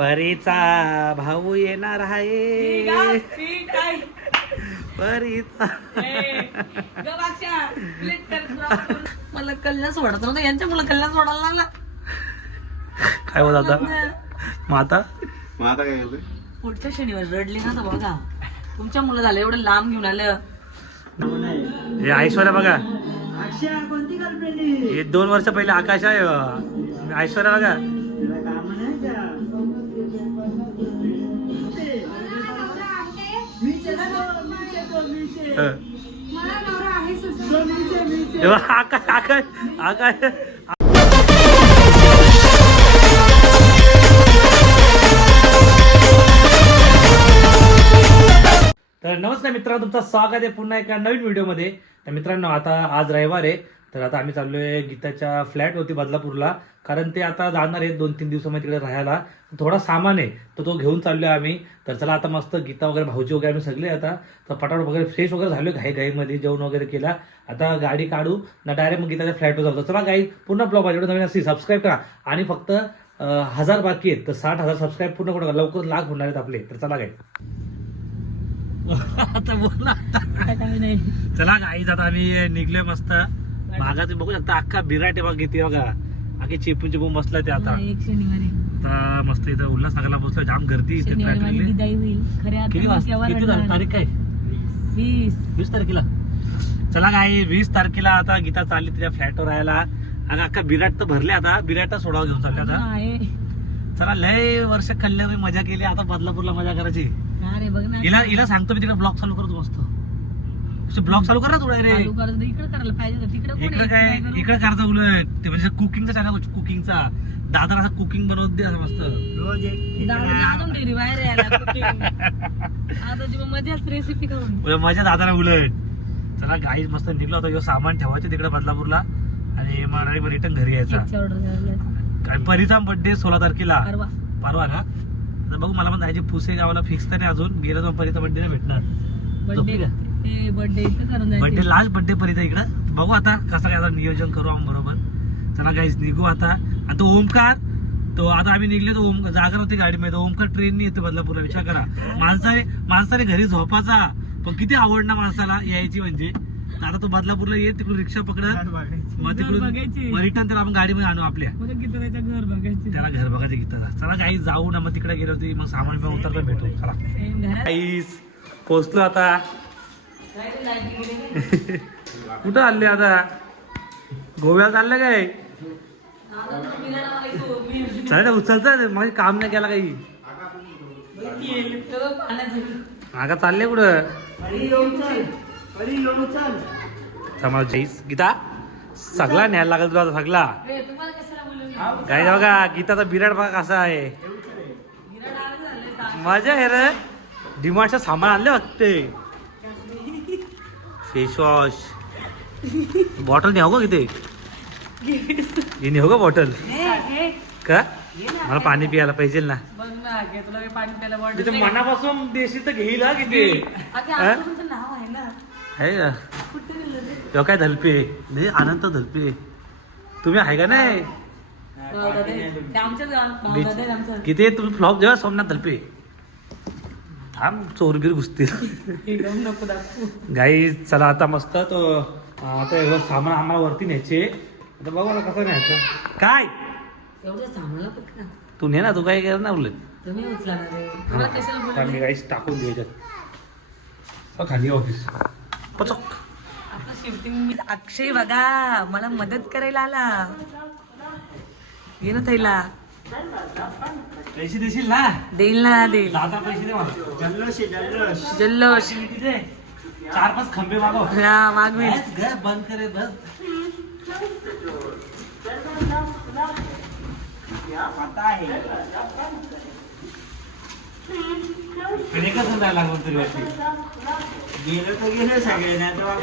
परीचा भाऊ येणार आहे. परीचा मला कल्याण सोडायचं नव्हतं, यांच्या मुलं कल्याण सोडायला लागला. काय होत आता माता काय पुढच्या शनिवार रडली ना तर बघा, तुमच्या मुलं झालं एवढं लांब घेऊन आलं. हे ऐश्वर्या बघा, हे 2 वर्ष पहिले आकाश आहे. ऐश्वर्या बघा, आकाश आकाश आकाश. तर नमस्कार मित्रांनो, तुमचं स्वागत आहे पुन्हा एका नवीन व्हिडिओमध्ये. तर मित्रांनो, आता आज रविवार आहे, तर आता आम्ही चाललोय गीताच्या फ्लॅटवरती बदलापूरला, कारण ते आता जाणार आहे 2-3 दिवसामध्ये तिकडे राहायला. थोडा सामान आहे तर तो घेऊन चाललोय आम्ही. तर चला आता मस्त गीता वगैरे भाऊजी वगैरे आम्ही सगळे आता तर पटापट वगैरे फ्रेश वगैरे झालो, घाईमध्ये जेवण वगैरे केला. आता गाडी काढू ना डायरेक्ट मग गीताच्या फ्लॅटवर जाऊ. चला काही पूर्ण ब्लॉग एवढं नवीन असतील सबस्क्राईब करा, आणि फक्त 1000 बाकी आहेत तर 60,000 सबस्क्राईब पूर्ण करा, लवकर लाख होणार आहेत आपले. तर चला काय आता बोला काय नाही. चला गाईज, आता आम्ही निघलोय मस्त. मागा तुम्ही बघू शकता अख्खा बिराटे बघा किती बघा, अख्खे चिपून बसलाय ते आता. एक शनिवारी आता मस्त इथं उल्हासनगरला बसलोय, जाम गर्दी इथे. शनिवारी माझी विदाई होईल. खऱ्या किती तारीख काय? 20 तारखेला. चला काय 20 तारखेला आता गीता चालली तिच्या फ्लॅटवर राहायला. आणि अख्खा बिराट तर भरले, आता बिराट सोडावं घेऊन चालले आता. चला लय वर्ष खाल्ले, मजा केली, आता बदलापूरला मजा करायची. हिला सांगतो मी तिकडे ब्लॉग चालू करतो मस्त. ब्लॉग चालू कर ना तुला रे. इकडे करायला पाहिजे, इकडे काय इकडे करायचं उलट ते म्हणजे कुकिंगचा चॅनल, कुकिंगचा. दादा असं कुकिंग बनवत दे असं मस्त. मजाच रेसिपी खाऊन मजा दादाला उलट. चला गाई मस्त निघलो आता. ह्यो सामान ठेवायचं तिकडे बदलापूरला, आणि मग रिटर्न घरी यायचा. परीचा बर्थडे 16 तारखेला, परवा ना. बघू, मला पण जायचे पुसे गावाला फिक्स तरी अजून गेलं तर परीचा बर्थडे नाही भेटणार. बर्थडे लास्ट बर्थडे परीचा इकडं. बघू आता कसं काय नियोजन करू आम्ही बरोबर. चला गाईज निघू आता. आणि तो ओमकार, तो आता आम्ही निघले तो जागा नव्हती गाडीमध्ये. ओमकार ट्रेननी येतो बदलापूरला, विचार करा. माणसाने घरी झोपाचा, पण किती आवड ना माणसाला यायची म्हणजे. आता तो बदलापूरला येत, तिकडून रिक्षा पकडत, मग तिकडून रिटर्न त्याला आपण गाडीमध्ये आणू आपल्या. त्याला घर बघायचं गीताला. चला काही जाऊ ना, मग तिकडे गेलो होती, मग सामान उतरता भेटू. चला काहीच पोहोचलो आता. कुठं आले आता? गोव्याला चाललं काय? चालेल उचलत, मग काम नाही केला काही. मागा चालले कुठं? गीता सगळा न्यायला लागल तुला सगळा. काय बघा गीताचा बिराट बघा कसा आहे. मजा आहे रे. डिमार्टचं सामान आणले वाटते. फेसवॉश, बॉटल नेऊ का किती? हे नेऊ का बॉटल? का मला पाणी प्यायला पाहिजे ना. मनापासून देशी तर घेईल हा किती आहे का? तेव्हा काय धलपे अनंत धलपे तुम्ही आहे का नाही? किती तुम्ही फ्लॉप जेव्हा सोमनाथ धलपे थांब चोरबीर घुसतील. गाई चला आता मस्त. तो आता सामान आम्हाला वरती न्यायचे. आता बघू ना कसं न्यायचं काय. तू ने ना, तू काय कर ना उलट मी काहीच टाकून द्यायच्यात खाली ऑफिस. अक्षय बघा मला मदत करायला आला. ये ना थैला. पैसे देशील ना? देईल ना, देईल. दादा पैसे दे मला. जल्लोष 4-5 खंबे मागव. हा मागवेल. बंद करे बस.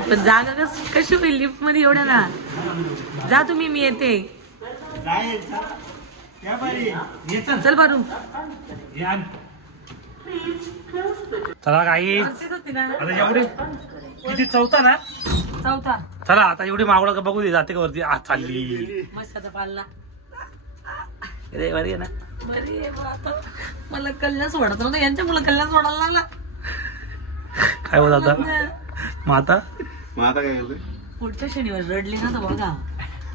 पण जागा कशी होईल लिफ्ट मध्ये एवढ्या ना. जा तुम्ही, मी येते. चल बारू. चला काही आता एवढे किती चौथा ना? चौथा. चला आता एवढी मागवलं का बघू दे, जाते का वरती. चालली मस्त पाळला. रे बरी आहे ना? बरी आहे, पण आता मला कल्याण सोडायचं नव्हतं, यांच्यामुळे कल्याण सोडायला लागला. काय होत आता मग आता? मग आता काय केलं? पुढच्या शनिवार रडली ना तर बघा,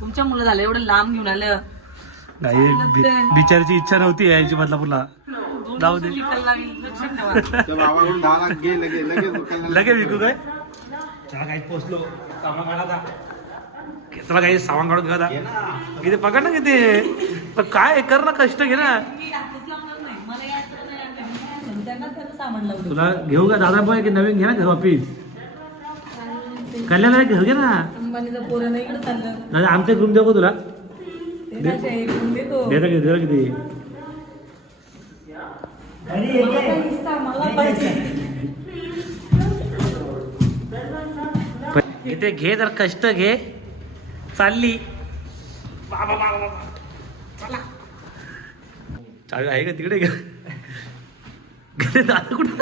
तुमच्या मुलं झालं एवढं लांब घेऊन आलं. बिचारीची इच्छा नव्हती यायची बदलापूरला. जाऊ दे. त्या बाबाकडून 10 लाख घे लगेच लगेच विकू काय? चला काही पोचलो सामान काढा. चला काही सामान काढून घेऊ आता. किती पकड ना किती, पण काय कर ना, कष्ट घे ना. तुला घेऊ का दादा बॉय की नवीन घे ना घर वापिस? कल्याण घर घे ना. अंबानीचं पोरं नाही इकडे चाललं. दादा आमचे रूम देऊ का तुला? ते कशा आहे, इकडून देतो. देता किती? मला काही दिसतं, मला पाहिजे. इथे घे जर कष्ट घे. चालली बाबा बाबा बाबा. चला चावी आहे का तिकडे? दादा कुठं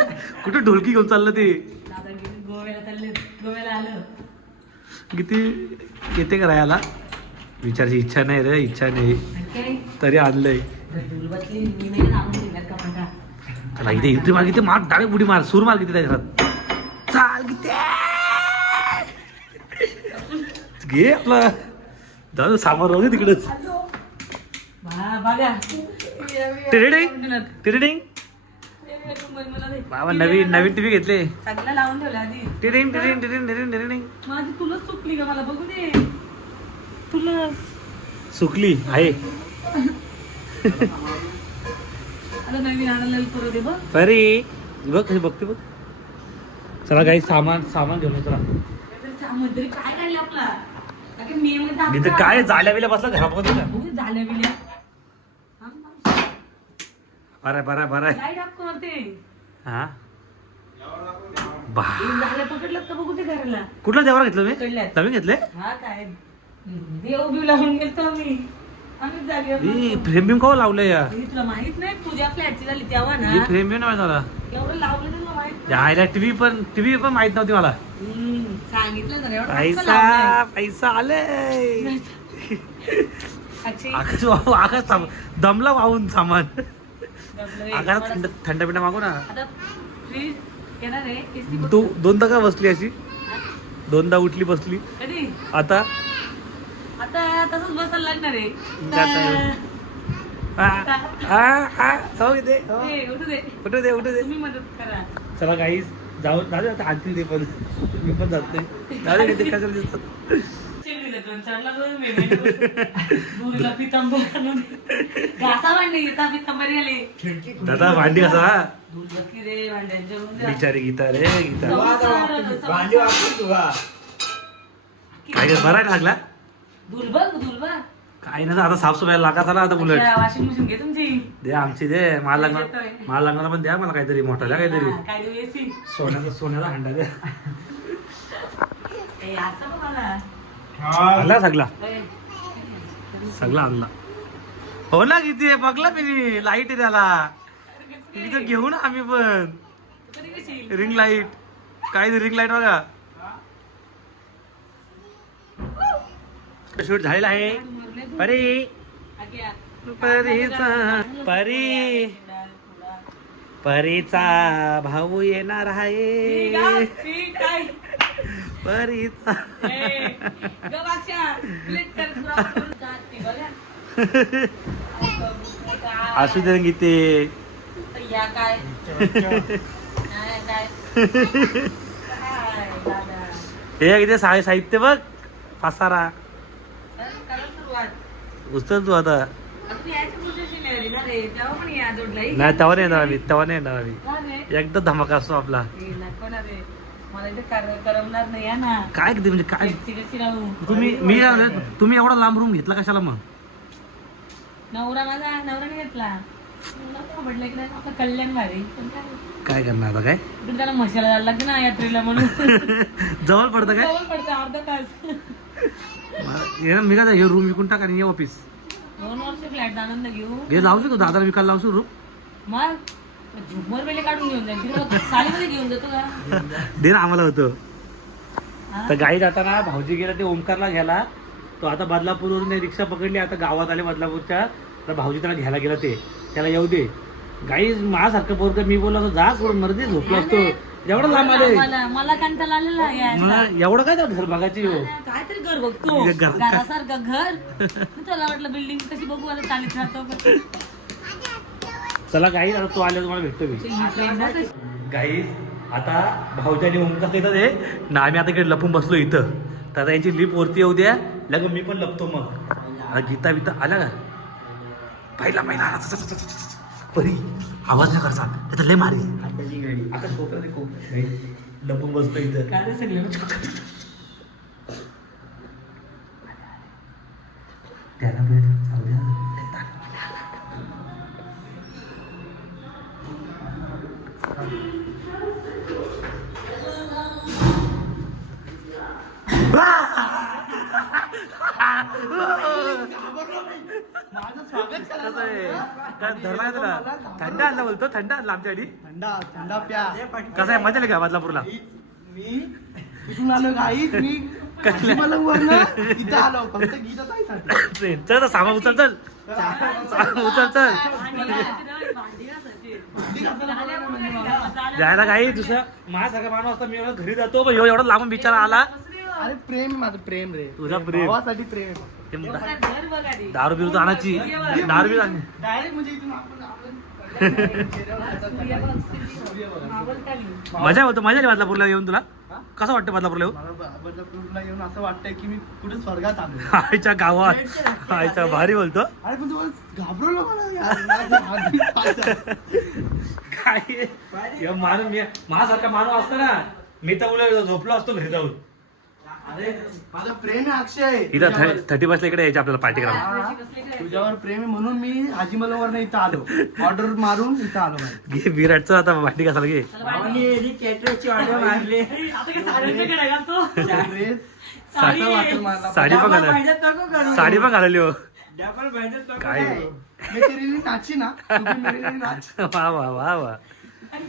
कुठं ढोलकी घेऊन चाललं ते? दादा गेले गोव्याला चालले, गोव्याला आलं. किती येते का राहायला? विचारायची इच्छा नाही रे, इच्छा नाही काय तरी आणलंय. धूल बसली, मी नाही आणून दिल्यात का म्हणता. चला इथे इथे मार, किती मार, डायरेक्ट बुडी मार, सूर मार किती त्या घरात. चाल किती घे आपला दादा सामान राहू दे तिकडच. बघा टिरिडिंग बाबा नवीन नवीन टीव्ही घेतले. सगळं लावून ठेवलं आधी. टिरिंग टिरिंग टिरिंग टिरिंग टिरिंग. माझी तुलाच चुकली का, मला बघू दे. तुलाच सुकली आहे. आता नवीन आणायला परत दे बघ. अरे बघ कशी बघते बघ. चला काही सामान घेऊन ये, चला. सामुद्री काय काढलं आपला मे मध्ये मी तर काय जाल्या बिल्या बसला घरापर्यंत. झाल्या बिल्या बरं बरं बरं. काय टाकतो ते हा बा झाल्या पकडलं तर बघू ते घराला. कुठला देवाला घेतलं मी? पकडल्यात. नवीन घेतले? हा काय देव बिव लावून गेलतो आम्ही जागेवर. फ्रेम बिम कवा लावलं या? तुला माहित नाही, तुझ्या फ्लॅटची झाली तेव्हा ना ही फ्रेम बिम नाही माहित मला. एवढं लावलं तुला माहित नाही. यायला टीव्ही पण माहित नव्हती मला. सांगितलं ना एवढं पैसा पैसा आले. आकाश आकाश दमला वाहून सामान. आकाश थंड थंड पिंड मागू ना. आता फ्रीज येणार आहे AC तू दोनदा का बसली अशी? दोनदा उठली बसली. कधी आता आता तसंच बसायला लागणार आहे. हो इथे उठू दे, उठू दे उठू दे. तुम्ही मदत करा. चला काही जाऊ दादा आता आणतील ते पण. मी पण जात नाही दादा किती काय दिसतात. चिडीला दोन चारला रोज मी गुरुला पितांबर आणून घासा भांडी घेता पितांबरी आली. दादा भांडी कसा धूल बसली रे भांड्यांच्या मध्ये. बिचारी गीता रे गीता. भांडी वापरून तुला काय बरा लागला धूल बघ, धूल बघ. काय नाही आता साफसफाई लागत आला आता बुलेट. वॉशिंग मशीन घे तुमची. दे आमची दे. मला लग्नाला पण द्या मला काहीतरी मोठा द्या काहीतरी. काय देऊ एसी सोन्याचा हांडा द्या. असं बघ मला. आणला सगळा ए, सगळा आणला. हो ना किती बघला मी लाईट आहे त्याला. इथं घेऊ ना आम्ही पण कधी कशी रिंग लाईट. काय रिंग लाईट बघा. शूट झालेला आहे. परी परीचा परीचा भाऊ येणार आहे. परीचा असू दे गीते. या काय हे इथे साहित्य बघ. पसारा उचल तू आता. नाही तेव्हा नाही येणार आम्ही. तेव्हा नाही येणार आम्ही. एकदा धमाका असतो आपला. मला इथे करमणार नाही या ना. काय किती म्हणजे काय कशी राहू. तुम्ही एवढा लांब रूम घेतला कशाला मग? नवरा माझा नवराने घेतला. म्हटलं की आपलं कल्याण भारी. काय करणार आता? काय इकडे त्याला मशाला जायला लागते ना यात्रेला म्हणून. जवळ पडतं काय? जवळ पडतं अर्धा तास. मी काय हे रूम विकून टाका आणि ऑफिस 2 वर्ष फ्लॅट आनंद घेऊ. हे लावू शकतो दादा विकायला लावू रूम. मग झुमर वेळे काढून घेऊन जाईल. तिकडे साडीमध्ये घेऊन जातो का? दे ना आम्हाला होतं. तर गाई जाताना भाऊजी गेला ते ओमकारला घ्यायला. तो आता बदलापूरवरून रिक्षा पकडली. आता गावात आले बदलापूरच्या. तर भाऊजी त्याला घ्यायला गेला ते त्याला येऊ दे गाई माझ्यासारखं पोरग मी बोललो असं जा सोड मर्दी झोपलो असतो एवढं लांब आले मला कंटाळा आलेला यायचा. मग एवढं काय त्या घर बघायची हो काहीतरी घर बघतो घरासारखं घर तुला वाटलं बिल्डिंग कशी बघू आता चालीत राहतो चला गाई आता तू आल्यावर तुम्हाला भेटतो मी गाई आता भाऊजानी ओमकार येतात हे ना आम्ही आता इकडे लपून बसलो इथं तर आता यांची लिप वरती येऊ द्या लग मी पण लपतो मग आता गीता बिता आला का पहिला आला परी आवाज नाही करसा त्याचा लय मारी आता कोपऱ्यात खूप लपून बसतो इथं काय सगळे त्याला भेट जाऊ द्या माझं स्वागत कसं आहे? काय धरलाय तुला थंड आणला बोलतो थंड आणला आमच्यासाठी थंडा थंडा प्या कसं आहे मजा आली का बदलापूरला मी कुठून आलो गाईस मी मलंगवरनं इथं आलो फक्त गीता ताईसाठी ट्रेन चल आता सामान उचल चल सामान उचल चल जायला काही दुसरं माझ्यासारखा माणूस असता मी एवढं घरी जातो पण एवढा लांबून बिचारा आला अरे प्रेम माझं प्रेम रे तुझा प्रेम. भावासाठी प्रेम ते घर बघा रे. दारू बिरू तर आणायची दारू बिरू आण डायरेक्ट म्हणजे इथून आपण मजा होतं मजा आली बदलापूरला येऊन तुला कसं वाटतं बदलापूरला येऊन मला बदलापूरला येऊन असं वाटतंय की मी कुठे स्वर्गात आलो आईच्या गावात आईच्या भारी बोलतो अरे पण तुम्हाला घाबरवलं मला यार. माझं हात बीत पाहिजे. काय माणूस मी माझ्यासारखा माणूस असतो ना मी तर उलट झोपलो असतो घरी जाऊन अरे माझं प्रेम आहे अक्षय इथं 30 इकडे यायची आपल्याला पार्टी करायला हा, तुझ्यावर प्रेम आहे म्हणून मी हाजी मलंगवरनं इथं आलो ऑर्डर मारून इथं आलो बाई. घे विराटचं आता भांडी कसाला घे आता काय साड्यांच्या कडे घालतो? ड्रेस साडी असा वाटेल मला. साडी पण घाला साडी पण घालली हो काय मी तेरी लिए नाची ना तू भी मेरे लिए नाच. वा वा वा वा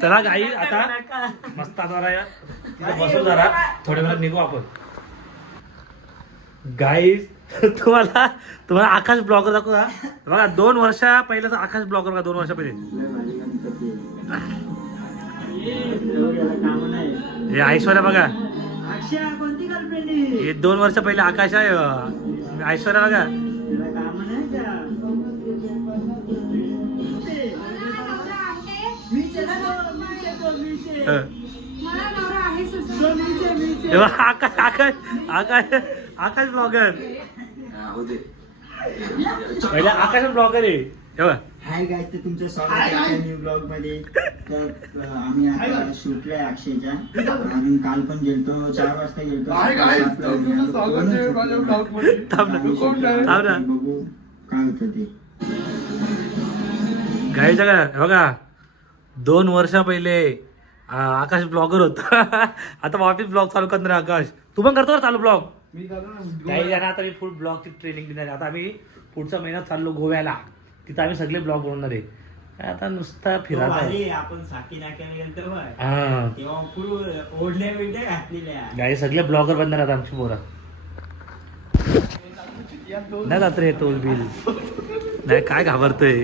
चला गाई आता मस्त आता तिथे बसू जरा थोड्या वेळात निघू आपण गाई तुम्हाला आकाश ब्लॉगर दाखवू का बघा 2 वर्षा पहिल्याचा आकाश ब्लॉगर बघा 2 वर्षा पहिले हे ऐश्वर्या बघा हे 2 वर्ष पहिले आकाश आहे ऐश्वर्या बघा आकाश आकाश आकाश आकाश ब्लॉगर पहिले आकाश ब्लॉगर आहे हे बघ. हाय गाईज तर तुमचं स्वागत आहे न्यू ब्लॉग मध्ये तर आम्ही आता शूटला आहे अक्षयच्या आणि काल पण गेलतो 4 वाजता गेलतो Hi guys, तुमचं स्वागत आहे माझ्या vlog मध्ये. थांब ना कोण आहे? थांब ना बघू काय होतं ते गाईच्या का हे बघा 2 वर्षा पहिले आकाश ब्लॉगर होता आता वापिस ब्लॉग चालू करणार आहे आकाश तू पण करतो ना चालू ब्लॉग मी झालो ना काही जण आता मी फुल ब्लॉगची ट्रेनिंग देणार आहे. आता आम्ही पुढच्या महिन्यात चाललो गोव्याला तिथं आम्ही सगळे ब्लॉग बनवणार आहे काय आता नुसता फिरायला आहे. आपण साकी नाक्याला गेलतो बघ हा तेव्हा फुल ओढल्या बिडल्या घातलेल्या गाई सगळे ब्लॉगर बनणार आहेत आमची पोरं नाही जात रे टोल बिल नाही काय घाबरतोय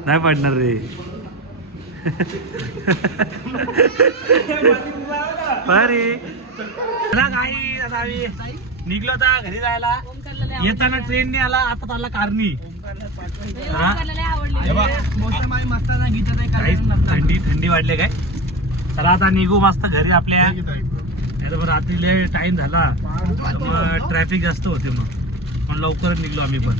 नाही पडणार रे बरे गाई आता आम्ही निघलो होता घरी जायला येताना ट्रेनने आला आता चालला कारनी हा? मोसम आहे मस्त ना गीता ताई काही थंडी वाढली काय चला आता निघू मस्त घरी आपल्या नाही तर रात्री टाइम झाला मग ट्रॅफिक जास्त होते मग पण लवकरच निघलो आम्ही पण